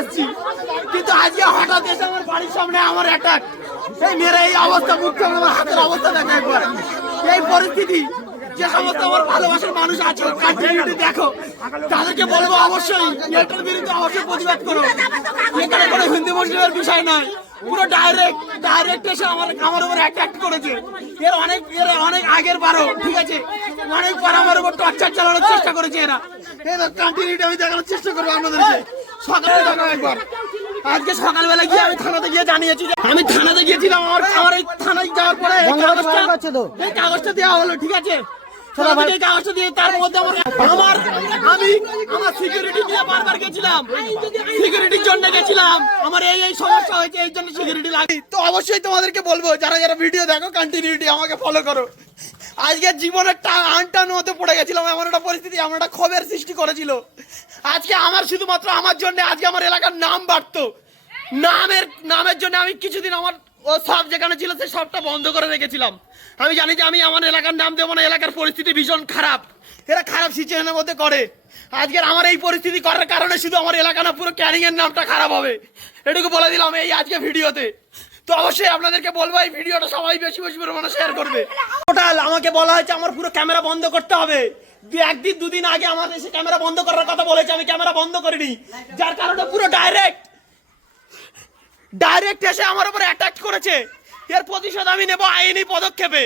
আসছি, কিন্তু আজকে হঠাৎ এসে আমার বাড়ির সামনে আমার অ্যাটাক, এই মেরে এই অবস্থা, মুখটা আমার হাতের অবস্থা দেখা একবার, এই পরিস্থিতি। যে সমস্ত আমার ভালোবাসার মানুষ আছে কন্টিনিউটি দেখো, তাদেরকে বলবো অবশ্যই এটার বিরুদ্ধে অবশ্যই প্রতিবাদ করো। এখানে কোনো হিন্দু মুসলিমের বিষয় নয়, পুরো ডাইরেক্ট এসে আমার উপর অ্যাটাক করেছে। এর অনেক আগের বারও, ঠিক আছে, অনেকবার আমার উপর টর্চার চালানোর চেষ্টা করেছে এরা। কন্টিনিউটি আমি দেখানোর চেষ্টা করবো আপনাদেরকে। সকালে দেখো একবার, আজকে সকালবেলা গিয়ে আমি থানাতে গিয়ে জানিয়েছি, আমি থানাতে গিয়েছিলাম। আমার এই থানায় যাওয়ার পরে এই কাগজটা দেওয়া হলো, ঠিক আছে, কাগজটা দিয়ে তার মধ্যে আমার সিকিউরিটি নিয়ে বারবার গেছিলাম, সিকিউরিটির জন্য গেছিলাম, আমার এই সমস্যা হয়েছে, এই জন্য সিকিউরিটি লাগে। তো অবশ্যই তোমাদেরকে বলবো, যারা যারা ভিডিও দেখো কন্টিনিউটি আমাকে ফলো করো। আজকে জীবনের আনটান মতো পড়ে গেছিলাম, এমন একটা পরিস্থিতি, এমন একটা ক্ষোভের সৃষ্টি করেছিল। আজকে আমার শুধুমাত্র আমার জন্য আজকে আমার এলাকার নাম বাড়তো, নামের জন্য আমি কিছুদিন আমার ও সব যেখানে ছিল সে সবটা বন্ধ করে রেখেছিলাম। আমি জানি যে আমি আমার এলাকার নাম দেবো না, এলাকার পরিস্থিতি ভীষণ খারাপ, এরা খারাপ সিচুয়েশনের মধ্যে করে। আজকের আমার এই পরিস্থিতি করার কারণে শুধু আমার এলাকা না, পুরো ক্যানিং এর নামটা খারাপ হবে, এটুকু বলে দিলাম এই আজকে ভিডিওতে। তো অবশ্যই আপনাদেরকে বলবো এই ভিডিওটা সবাই বেশি বেশি পরিমাণে শেয়ার করবে। টোটাল আমাকে বলা হয়েছে আমার পুরো ক্যামেরা বন্ধ করতে হবে। একদিন দুদিন আগে আমার এসে ক্যামেরা বন্ধ করার কথা বলেছে, আমি ক্যামেরা বন্ধ করিনি, যার কারণে পুরো ডাইরেক্ট এসে আমার উপর অ্যাটাক করেছে। এর প্রতিশোধ আমি নেব আইনি পদক্ষেপে।